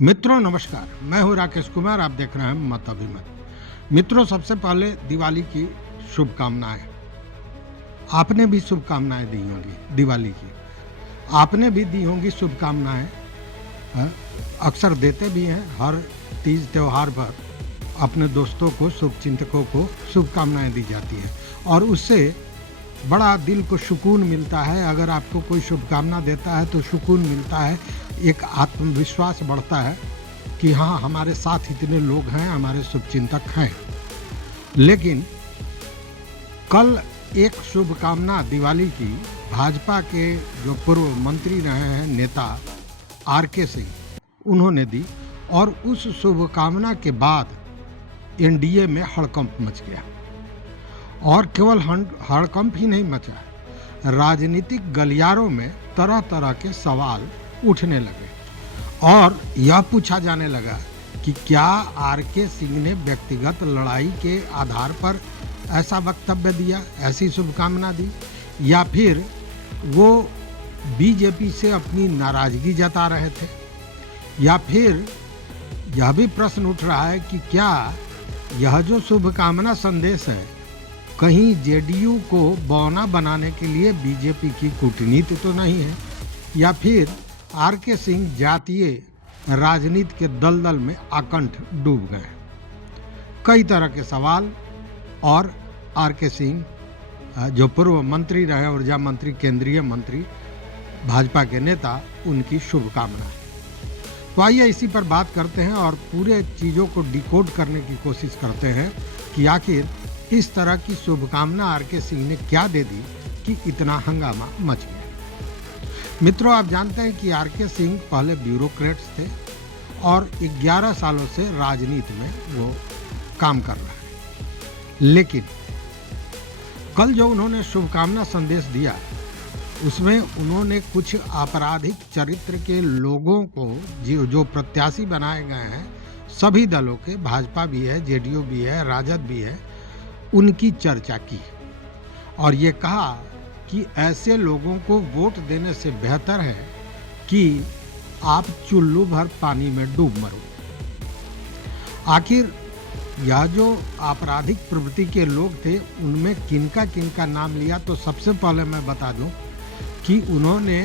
मित्रों नमस्कार, मैं हूं राकेश कुमार। आप देख रहे हैं मत अभिमत। मित्रों, सबसे पहले दिवाली की शुभकामनाएं। आपने भी शुभकामनाएं दी होंगी दिवाली की, आपने भी दी होंगी शुभकामनाएं। अक्सर देते भी हैं, हर तीज त्योहार पर अपने दोस्तों को, शुभचिंतकों को शुभकामनाएं दी जाती है और उससे बड़ा दिल को सुकून मिलता है। अगर आपको कोई शुभकामना देता है तो सुकून मिलता है, एक आत्मविश्वास बढ़ता है कि हाँ, हमारे साथ इतने लोग हैं, हमारे शुभचिंतक हैं। लेकिन कल एक शुभकामना दिवाली की भाजपा के जो पूर्व मंत्री रहे हैं नेता आर.के. सिंह, उन्होंने दी और उस शुभकामना के बाद एनडीए में हड़कंप मच गया। और केवल हड़कंप ही नहीं मचा, राजनीतिक गलियारों में तरह तरह के सवाल उठने लगे और यह पूछा जाने लगा कि क्या आर.के. सिंह ने व्यक्तिगत लड़ाई के आधार पर ऐसा वक्तव्य दिया, ऐसी शुभकामना दी, या फिर वो बीजेपी से अपनी नाराजगी जता रहे थे, या फिर यह भी प्रश्न उठ रहा है कि क्या यह जो शुभकामना संदेश है कहीं जेडीयू को बौना बनाने के लिए बीजेपी की कूटनीति तो नहीं है, या फिर आर.के. सिंह जातीय राजनीति के दलदल में आकंठ डूब गए। कई तरह के सवाल। और आर.के. सिंह जो पूर्व मंत्री रहे, ऊर्जा मंत्री, केंद्रीय मंत्री, भाजपा के नेता, उनकी शुभकामना। तो आइए इसी पर बात करते हैं और पूरे चीज़ों को डिकोड करने की कोशिश करते हैं कि आखिर इस तरह की शुभकामना आर.के. सिंह ने क्या दे दी कि इतना हंगामा मच गया। मित्रों, आप जानते हैं कि आर.के. सिंह पहले ब्यूरोक्रेट्स थे और 11 सालों से राजनीति में वो काम कर रहे हैं। लेकिन कल जो उन्होंने शुभकामना संदेश दिया, उसमें उन्होंने कुछ आपराधिक चरित्र के लोगों को जो प्रत्याशी बनाए गए हैं, सभी दलों के, भाजपा भी है, जेडीयू भी है, राजद भी है, उनकी चर्चा की और ये कहा कि ऐसे लोगों को वोट देने से बेहतर है कि आप चुल्लू भर पानी में डूब मरो। आखिर यह जो आपराधिक प्रवृत्ति के लोग थे, उनमें किनका किनका नाम लिया, तो सबसे पहले मैं बता दूं कि उन्होंने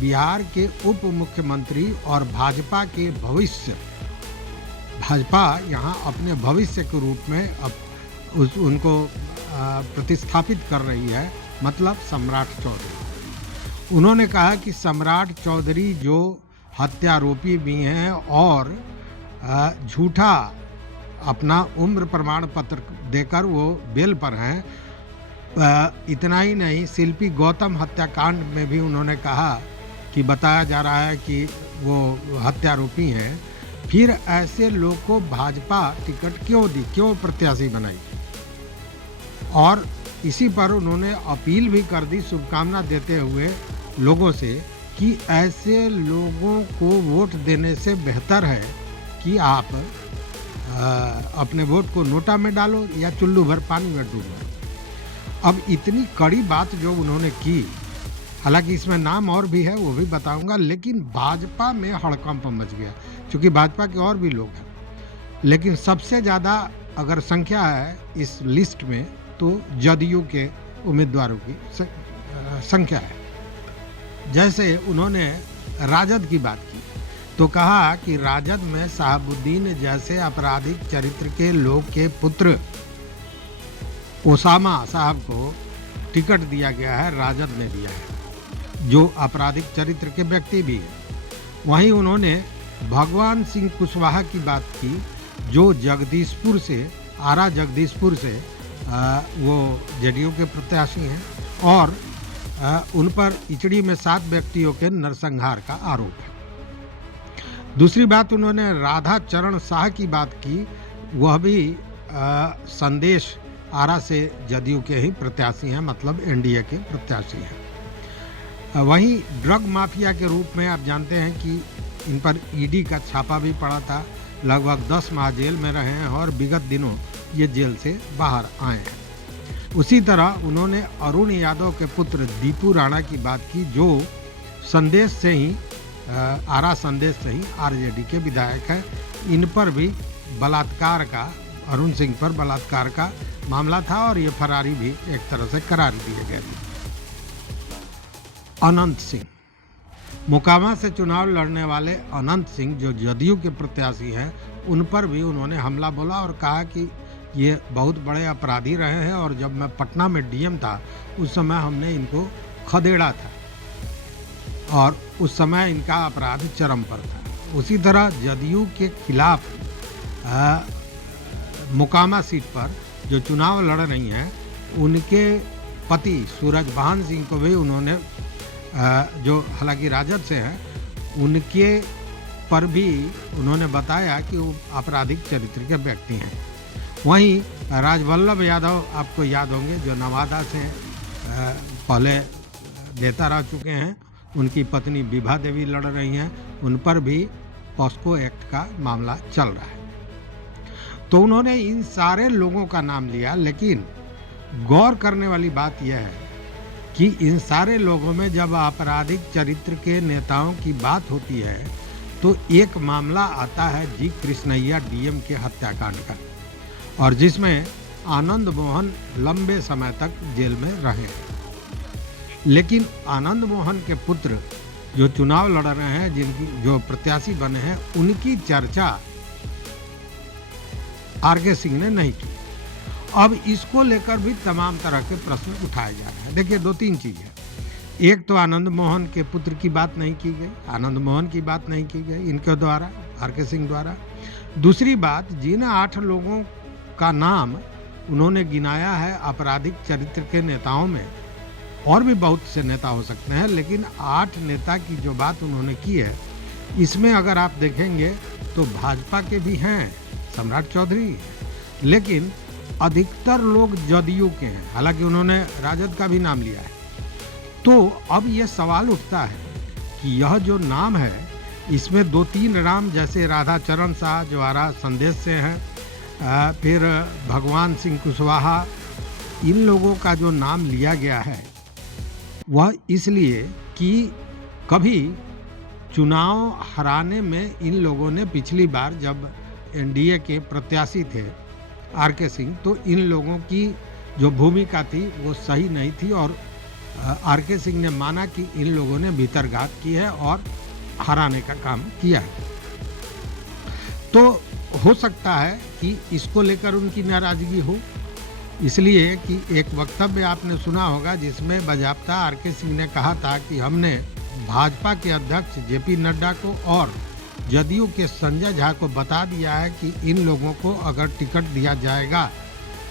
बिहार के उप मुख्यमंत्री और भाजपा के भविष्य, भाजपा यहाँ अपने भविष्य के रूप में अब उनको प्रतिस्थापित कर रही है, मतलब सम्राट चौधरी। उन्होंने कहा कि सम्राट चौधरी जो हत्यारोपी भी हैं और झूठा अपना उम्र प्रमाण पत्र देकर वो बेल पर हैं, इतना ही नहीं, शिल्पी गौतम हत्याकांड में भी उन्होंने कहा कि बताया जा रहा है कि वो हत्यारोपी हैं। फिर ऐसे लोग को भाजपा टिकट क्यों दी, क्यों प्रत्याशी बनाई? और इसी पर उन्होंने अपील भी कर दी, शुभकामना देते हुए लोगों से, कि ऐसे लोगों को वोट देने से बेहतर है कि आप अपने वोट को नोटा में डालो या चुल्लू भर पानी में डूबो। अब इतनी कड़ी बात जो उन्होंने की, हालांकि इसमें नाम और भी है, वो भी बताऊंगा, लेकिन भाजपा में हड़कंप मच गया, क्योंकि भाजपा के और भी लोग हैं, लेकिन सबसे ज़्यादा अगर संख्या है इस लिस्ट में तो जदयू के उम्मीदवारों की संख्या है। जैसे उन्होंने राजद की बात की तो कहा कि राजद में शहाबुद्दीन जैसे आपराधिक चरित्र के लोग के पुत्र ओसामा साहब को टिकट दिया गया है, राजद ने दिया है, जो आपराधिक चरित्र के व्यक्ति भी हैं। वहीं उन्होंने भगवान सिंह कुशवाहा की बात की, जो जगदीशपुर से, आरा जगदीशपुर से वो जेडीयू के प्रत्याशी हैं और उन पर इचड़ी में 7 व्यक्तियों के नरसंहार का आरोप है। दूसरी बात, उन्होंने राधा चरण शाह की बात की, वह भी संदेश आरा से जदयू के ही प्रत्याशी हैं, मतलब एनडीए के प्रत्याशी हैं। वहीं ड्रग माफिया के रूप में आप जानते हैं कि इन पर ईडी का छापा भी पड़ा था, लगभग 10 माह जेल में रहे हैं और विगत दिनों ये जेल से बाहर आए हैं। उसी तरह उन्होंने अरुण यादव के पुत्र दीपू राणा की बात की, जो संदेश से ही आरा संदेश से ही आरजेडी के विधायक हैं। इन पर भी बलात्कार का, अरुण सिंह पर बलात्कार का मामला था और ये फरारी भी एक तरह से करार दिए गए थे। अनंत सिंह, मोकामा से चुनाव लड़ने वाले अनंत सिंह जो जदयू के प्रत्याशी हैं, उन पर भी उन्होंने हमला बोला और कहा कि ये बहुत बड़े अपराधी रहे हैं और जब मैं पटना में डीएम था उस समय हमने इनको खदेड़ा था और उस समय इनका अपराध चरम पर था। उसी तरह जदयू के खिलाफ मोकामा सीट पर जो चुनाव लड़ रही हैं, उनके पति सूरजभान सिंह को भी उन्होंने, जो हालांकि राजद से हैं, उनके पर भी उन्होंने बताया कि वो आपराधिक चरित्र के व्यक्ति हैं। वहीं राजवल्लभ यादव, आपको याद होंगे, जो नवादा से पहले नेता रह चुके हैं, उनकी पत्नी विभा देवी लड़ रही हैं, उन पर भी पॉस्को एक्ट का मामला चल रहा है। तो उन्होंने इन सारे लोगों का नाम लिया, लेकिन गौर करने वाली बात यह है कि इन सारे लोगों में जब आपराधिक चरित्र के नेताओं की बात होती है तो एक मामला आता है जी कृष्णैया डीएम के हत्याकांड का, और जिसमें आनंद मोहन लंबे समय तक जेल में रहे। लेकिन आनंद मोहन के पुत्र जो चुनाव लड़ रहे हैं, जिनकी जो प्रत्याशी बने हैं, उनकी चर्चा आरके सिंह ने नहीं की। अब इसको लेकर भी तमाम तरह के प्रश्न उठाए जा रहे हैं। देखिए, दो तीन चीजें। एक तो आनंद मोहन के पुत्र की बात नहीं की गई, आनंद मोहन की बात नहीं की गई इनके द्वारा, आरके सिंह द्वारा। दूसरी बात, जिन 8 लोगों का नाम उन्होंने गिनाया है आपराधिक चरित्र के नेताओं में, और भी बहुत से नेता हो सकते हैं, लेकिन 8 नेता की जो बात उन्होंने की है, इसमें अगर आप देखेंगे तो भाजपा के भी हैं, सम्राट चौधरी, लेकिन अधिकतर लोग जदयू के हैं। हालांकि उन्होंने राजद का भी नाम लिया है। तो अब यह सवाल उठता है कि यह जो नाम है, इसमें 2-3 नाम, जैसे राधाचरण शाह जो आरा संदेश से हैं, फिर भगवान सिंह कुशवाहा, इन लोगों का जो नाम लिया गया है वह इसलिए कि कभी चुनाव हराने में इन लोगों ने, पिछली बार जब एनडीए के प्रत्याशी थे आरके सिंह, तो इन लोगों की जो भूमिका थी वो सही नहीं थी और आरके सिंह ने माना कि इन लोगों ने भीतरघात की है और हराने का काम किया है। तो हो सकता है कि इसको लेकर उनकी नाराजगी हो, इसलिए कि एक वक्तव्य आपने सुना होगा जिसमें बाजाप्ता आरके सिंह ने कहा था कि हमने भाजपा के अध्यक्ष जेपी नड्डा को और जदयू के संजय झा को बता दिया है कि इन लोगों को अगर टिकट दिया जाएगा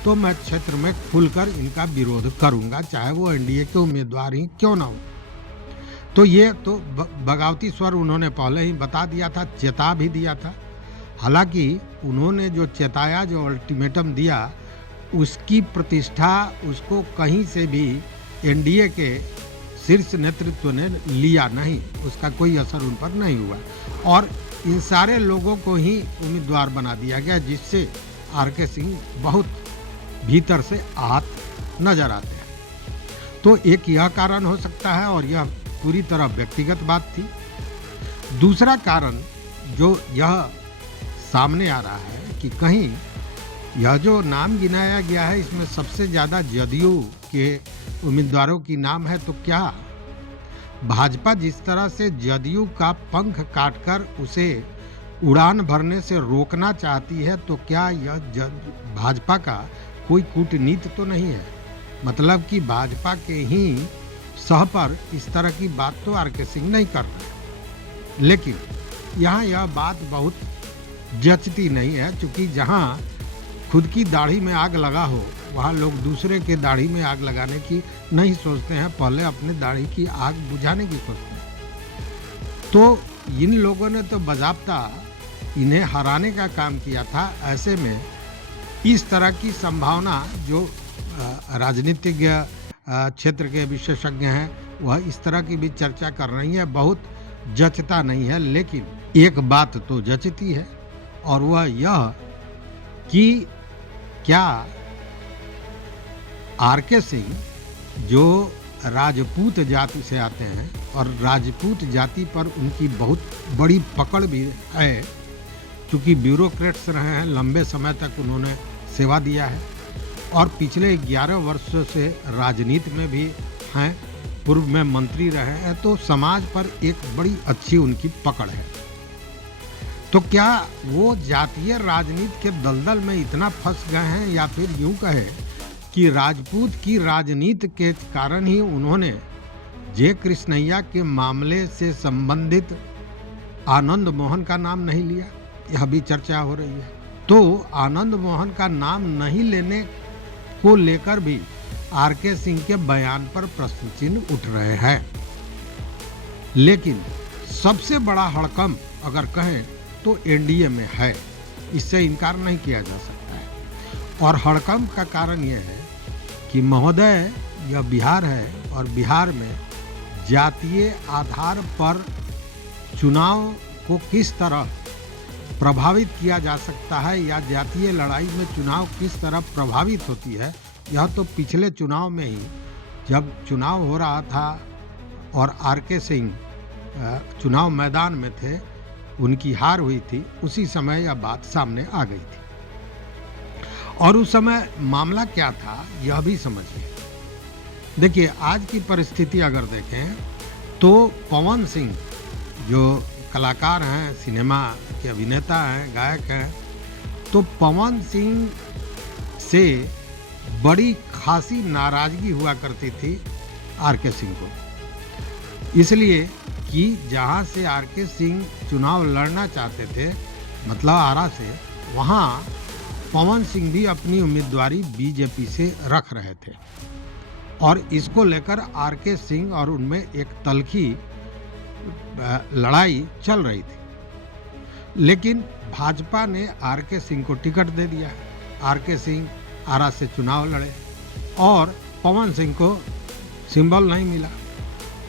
तो मैं क्षेत्र में खुलकर इनका विरोध करूंगा, चाहे वो एनडीए के उम्मीदवार ही क्यों ना हो। तो ये तो बगावती स्वर उन्होंने पहले ही बता दिया था, चेता भी दिया था। हालांकि उन्होंने जो चेताया, जो अल्टीमेटम दिया, उसकी प्रतिष्ठा उसको कहीं से भी एनडीए के शीर्ष नेतृत्व ने लिया नहीं, उसका कोई असर उन पर नहीं हुआ और इन सारे लोगों को ही उम्मीदवार बना दिया गया, जिससे आरके सिंह बहुत भीतर से आहत नजर आते हैं। तो एक यह कारण हो सकता है और यह पूरी तरह व्यक्तिगत बात थी। दूसरा कारण जो यह सामने आ रहा है कि कहीं यह जो नाम गिनाया गया है, इसमें सबसे ज़्यादा जदयू के उम्मीदवारों की नाम है, तो क्या भाजपा जिस तरह से जदयू का पंख काटकर उसे उड़ान भरने से रोकना चाहती है, तो क्या यह भाजपा का कोई कूटनीति तो नहीं है? मतलब कि भाजपा के ही सह पर इस तरह की बात तो आरके सिंह नहीं कर रहे। लेकिन यहाँ यह बात बहुत जचती नहीं है, क्योंकि जहाँ खुद की दाढ़ी में आग लगा हो, वहाँ लोग दूसरे के दाढ़ी में आग लगाने की नहीं सोचते हैं, पहले अपने दाढ़ी की आग बुझाने की सोचते हैं। तो इन लोगों ने तो बाज़ाब्ता इन्हें हराने का काम किया था। ऐसे में इस तरह की संभावना जो राजनीतिक क्षेत्र के विशेषज्ञ हैं वह इस तरह की भी चर्चा कर रही है, बहुत जचता नहीं है। लेकिन एक बात तो जचती है और वह यह कि क्या आरके सिंह जो राजपूत जाति से आते हैं और राजपूत जाति पर उनकी बहुत बड़ी पकड़ भी है, क्योंकि ब्यूरोक्रेट्स रहे हैं, लंबे समय तक उन्होंने सेवा दिया है और पिछले 11 वर्षों से राजनीति में भी हैं, पूर्व में मंत्री रहे हैं, तो समाज पर एक बड़ी अच्छी उनकी पकड़ है। तो क्या वो जातीय राजनीति के दलदल में इतना फंस गए हैं, या फिर यूं कहे कि राजपूत की राजनीति के कारण ही उन्होंने जे कृष्णैया के मामले से संबंधित आनंद मोहन का नाम नहीं लिया? यह भी चर्चा हो रही है। तो आनंद मोहन का नाम नहीं लेने को लेकर भी आरके सिंह के बयान पर प्रश्न चिन्ह उठ रहे हैं। लेकिन सबसे बड़ा हड़कंप अगर कहें तो एनडीए में है, इससे इनकार नहीं किया जा सकता है। और हड़कंप का कारण यह है कि महोदय, यह बिहार है और बिहार में जातीय आधार पर चुनाव को किस तरह प्रभावित किया जा सकता है या जातीय लड़ाई में चुनाव किस तरह प्रभावित होती है, यह तो पिछले चुनाव में ही, जब चुनाव हो रहा था और आरके सिंह चुनाव मैदान में थे, उनकी हार हुई थी, उसी समय यह बात सामने आ गई थी। और उस समय मामला क्या था यह भी समझिए। देखिए, आज की परिस्थिति अगर देखें तो पवन सिंह जो कलाकार हैं, सिनेमा के अभिनेता हैं, गायक हैं, तो पवन सिंह से बड़ी खासी नाराजगी हुआ करती थी आरके सिंह को, इसलिए कि जहां से आरके सिंह चुनाव लड़ना चाहते थे, मतलब आरा से, वहां पवन सिंह भी अपनी उम्मीदवारी बीजेपी से रख रहे थे और इसको लेकर आरके सिंह और उनमें एक तल्खी लड़ाई चल रही थी। लेकिन भाजपा ने आरके सिंह को टिकट दे दिया। आरके सिंह आरा से चुनाव लड़े और पवन सिंह को सिंबल नहीं मिला,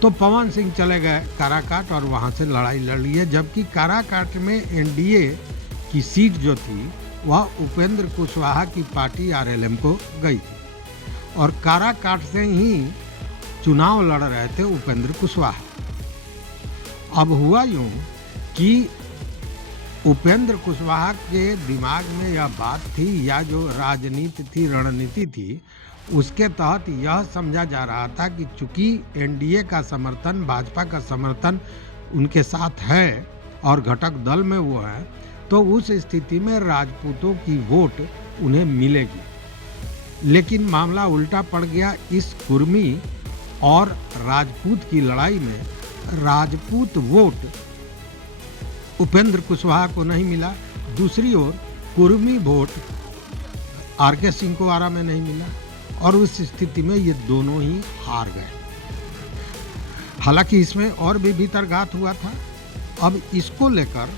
तो पवन सिंह चले गए काराकाट और वहां से लड़ाई लड़ ली है। जबकि काराकाट में एनडीए की सीट जो थी वह उपेंद्र कुशवाहा की पार्टी आरएलएम को गई थी और काराकाट से ही चुनाव लड़ रहे थे उपेंद्र कुशवाहा। अब हुआ यूं कि उपेंद्र कुशवाहा के दिमाग में यह बात थी, या जो राजनीति थी, रणनीति थी, उसके तहत यह समझा जा रहा था कि चूंकि एनडीए का समर्थन, भाजपा का समर्थन उनके साथ है और घटक दल में वो है, तो उस स्थिति में राजपूतों की वोट उन्हें मिलेगी। लेकिन मामला उल्टा पड़ गया। इस कुर्मी और राजपूत की लड़ाई में राजपूत वोट उपेंद्र कुशवाहा को नहीं मिला, दूसरी ओर कुर्मी वोट आरके सिंह को आरा में नहीं मिला और उस स्थिति में ये दोनों ही हार गए। हालांकि इसमें और भी भीतरघात हुआ था। अब इसको लेकर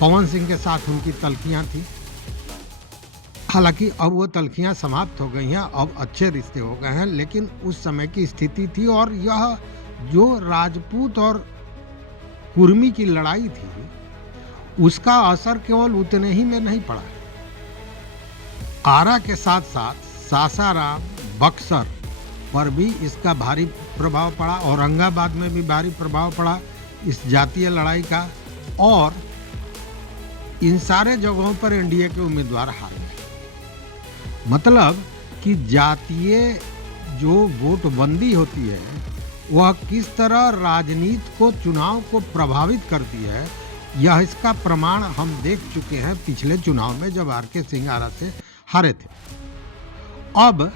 पवन सिंह के साथ उनकी तल्खियां थी। हालांकि अब वो तल्खियां समाप्त हो गई हैं, अब अच्छे रिश्ते हो गए हैं, लेकिन उस समय की स्थिति थी और यह जो राजपूत और कुर्मी की लड़ाई थी उसका असर केवल उतने ही में नहीं पड़ा। आरा के साथ साथ सासाराम, बक्सर पर भी इसका भारी प्रभाव पड़ा, औरंगाबाद में भी भारी प्रभाव पड़ा इस जातीय लड़ाई का, और इन सारे जगहों पर एनडीए के उम्मीदवार हार गए। मतलब कि जातीय जो वोटबंदी होती है वह किस तरह राजनीति को, चुनाव को प्रभावित करती है, यह इसका प्रमाण हम देख चुके हैं पिछले चुनाव में जब आरके सिंह आरा से हारे थे। अब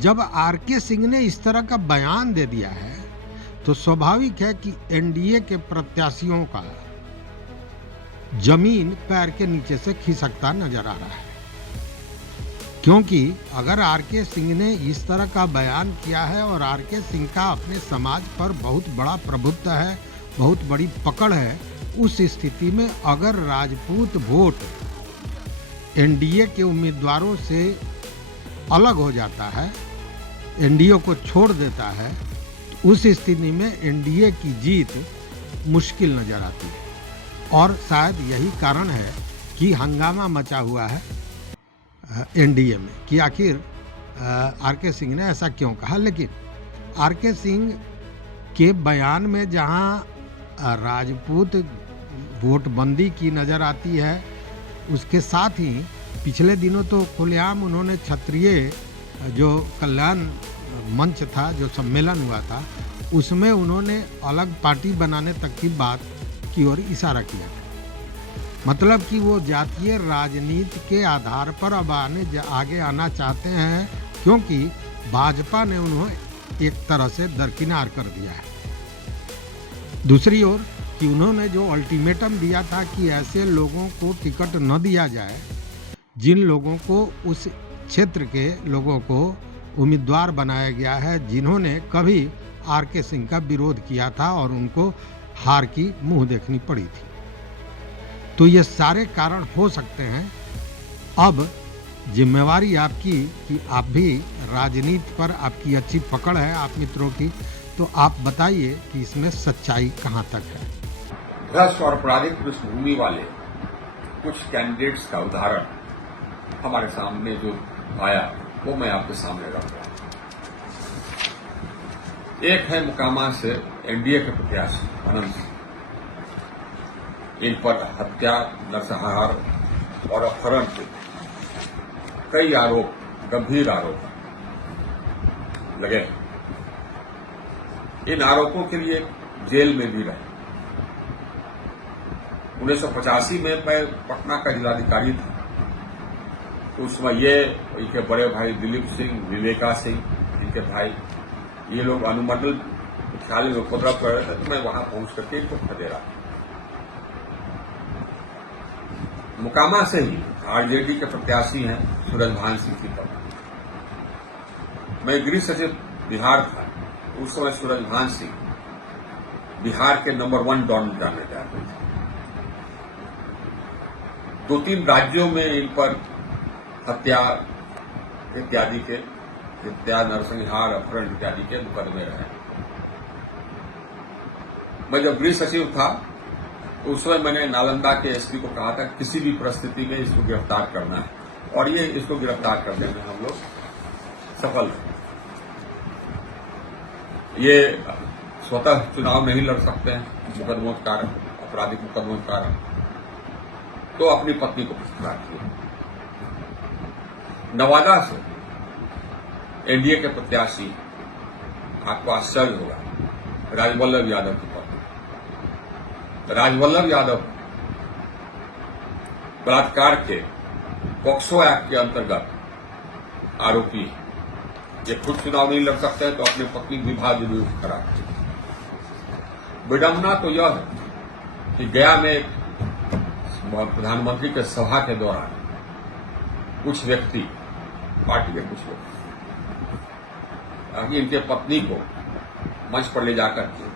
जब आरके सिंह ने इस तरह का बयान दे दिया है तो स्वाभाविक है कि एनडीए के प्रत्याशियों का जमीन पैर के नीचे से खिसकता नजर आ रहा है, क्योंकि अगर आरके सिंह ने इस तरह का बयान किया है और आरके सिंह का अपने समाज पर बहुत बड़ा प्रभुत्व है, बहुत बड़ी पकड़ है, उस स्थिति में अगर राजपूत वोट एनडीए के उम्मीदवारों से अलग हो जाता है, एनडीए को छोड़ देता है, तो उस स्थिति में एनडीए की जीत मुश्किल नजर आती है। और शायद यही कारण है कि हंगामा मचा हुआ है एनडीए में कि आखिर आरके सिंह ने ऐसा क्यों कहा। लेकिन आरके सिंह के बयान में जहां राजपूत वोटबंदी की नज़र आती है, उसके साथ ही पिछले दिनों तो खुलेआम उन्होंने क्षत्रिय जो कल्याण मंच था, जो सम्मेलन हुआ था, उसमें उन्होंने अलग पार्टी बनाने तक की बात की ओर इशारा किया। मतलब कि वो जातीय राजनीति के आधार पर अब आगे आना चाहते हैं, क्योंकि भाजपा ने उन्हें एक तरह से दरकिनार कर दिया है। दूसरी ओर कि उन्होंने जो अल्टीमेटम दिया था कि ऐसे लोगों को टिकट न दिया जाए जिन लोगों को, उस क्षेत्र के लोगों को उम्मीदवार बनाया गया है जिन्होंने कभी आरके सिंह का विरोध किया था और उनको हार की मुंह देखनी पड़ी थी। तो ये सारे कारण हो सकते हैं। अब जिम्मेवारी आपकी कि आप भी राजनीति पर आपकी अच्छी पकड़ है आप मित्रों की, तो आप बताइए कि इसमें सच्चाई कहां तक है। भ्रष्ट और आपराधिक पृष्ठभूमि वाले कुछ कैंडिडेट्स का उदाहरण हमारे सामने जो आया वो मैं आपके सामने रख रहा हूं। एक है मुकामा से एनडीए के प्रत्याशी अनंत सिंह। इन पर हत्या, नरसंहार और अपहरण के कई आरोप, गंभीर आरोप लगे। इन आरोपों के लिए जेल में भी रहे। 1985 में मैं पटना का जिलाधिकारी था, तो उस समय ये इनके बड़े भाई दिलीप सिंह, विवेका सिंह, इनके भाई, ये लोग अनुमंडल मुख्यालय में उपद्रव कर रहे थे, तो मैं वहां पहुंच करके इनको खदेड़ा। मुकामा से ही आरजेडी के प्रत्याशी हैं सूरजभान सिंह की तरफ। मैं गृह सचिव बिहार था, उस समय सूरजभान सिंह बिहार के नंबर 1 डॉन जाने जा रहे थे। 2-3 राज्यों में इन पर हत्या इत्यादि के, हत्या, नरसंहार, अपहरण इत्यादि के मुकदमे रहे। मैं जब गृह सचिव था तो उस समय मैंने नालंदा के एसपी को कहा था किसी भी परिस्थिति में इसको गिरफ्तार करना है, और ये इसको गिरफ्तार करने में हम लोग सफल थे। ये स्वतः चुनाव नहीं लड़ सकते हैं मुकदमों के कारण, आपराधिक मुकदमों के कारण, तो अपनी पत्नी को गिरफ्तार किया। नवादा से एनडीए के प्रत्याशी, आपको आश्चर्य होगा, राजवल्लभ यादव की पत्नी। राजवल्लभ यादव बलात्कार के पॉक्सो एक्ट के अंतर्गत आरोपी है। ये खुद चुनाव नहीं लड़ सकते हैं तो अपनी पत्नी विवाह जरूर करा। विडंबना तो यह है कि गया में प्रधानमंत्री के सभा के दौरान कुछ व्यक्ति, पार्टी के कुछ लोग, इनके पत्नी को मंच पर ले जाकर के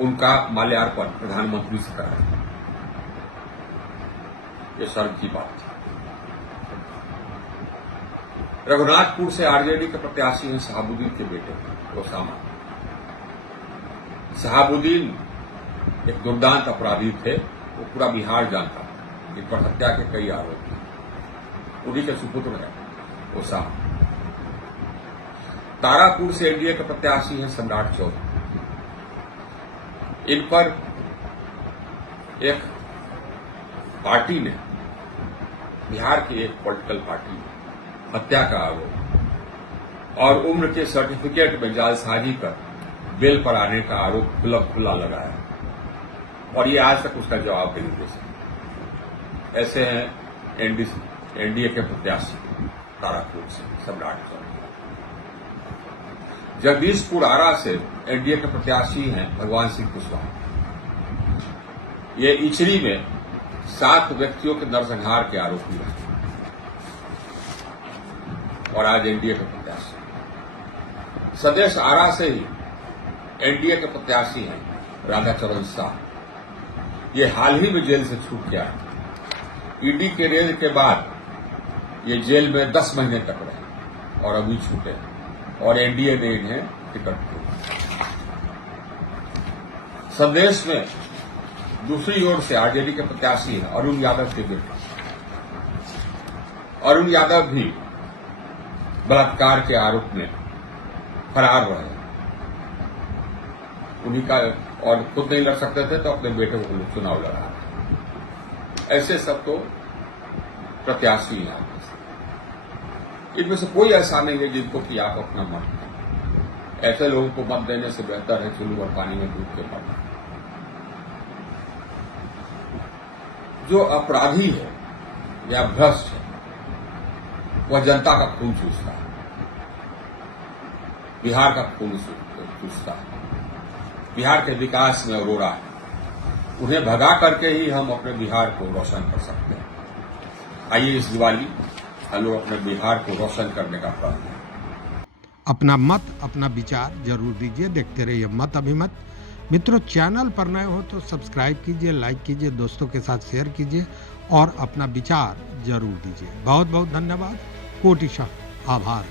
उनका माल्यार्पण प्रधानमंत्री से कराया। ये शर्म की बात थी। रघुनाथपुर से आरजेडी के प्रत्याशी हैं शहाबुद्दीन के बेटे ओसामा। शहाबुद्दीन एक दुर्दांत अपराधी थे, वो पूरा बिहार जानता था। इन पर हत्या के कई आरोप थे। उन्हीं के सुपुत्र है ओसामा। तारापुर से एनडीए के प्रत्याशी हैं सम्राट चौधरी। इन पर एक पार्टी ने, बिहार की एक पॉलिटिकल पार्टी ने हत्या का आरोप और उम्र के सर्टिफिकेट में जालसाजी कर बेल पर आने का आरोप खुला लगाया, और ये आज तक उसका जवाब नहीं दे सके। ऐसे हैं एनडीए के प्रत्याशी तारापुर से सम्राट चौधरी। जगदीशपुर आरा से एनडीए के प्रत्याशी हैं भगवान सिंह कुशवाहा। ये इचरी में 7 व्यक्तियों के नरसंहार के आरोपी रहे और आज एनडीए के प्रत्याशी। सदेश आरा से ही एनडीए के प्रत्याशी हैं राधाचरण शाह। ये हाल ही में जेल से छूट गया है। ईडी के रेड के बाद ये जेल में 10 महीने तक रहे और अभी छूटे, और एनडीए ने इन्हें टिकट दिया। संदेश में दूसरी ओर से आरजेडी के प्रत्याशी हैं अरुण यादव के बेटे। अरुण यादव भी बलात्कार के आरोप में फरार रहे, उन्हीं का, और खुद नहीं लड़ सकते थे तो अपने बेटे को चुनाव लड़ा रहे। ऐसे सब तो प्रत्याशी हैं। इनमें से कोई ऐसा नहीं है जिनको कि आप अपना मत दें। ऐसे लोगों को मत देने से बेहतर है चुल्लू और पानी में डूब के मरना। जो अपराधी है या भ्रष्ट है वह जनता का खून चूसता है, बिहार का खून चूसता है, बिहार के विकास में अरोड़ा है। उन्हें भगा करके ही हम अपने बिहार को रोशन कर सकते हैं। आइए इस दिवाली हम लोग अपने बिहार को रोशन करने का प्रण करें। अपना मत, अपना विचार जरूर दीजिए। देखते रहिए मत अभिमत। मित्रों, चैनल पर नए हो तो सब्सक्राइब कीजिए, लाइक कीजिए, दोस्तों के साथ शेयर कीजिए और अपना विचार जरूर दीजिए। बहुत बहुत धन्यवाद, कोटिशः आभार।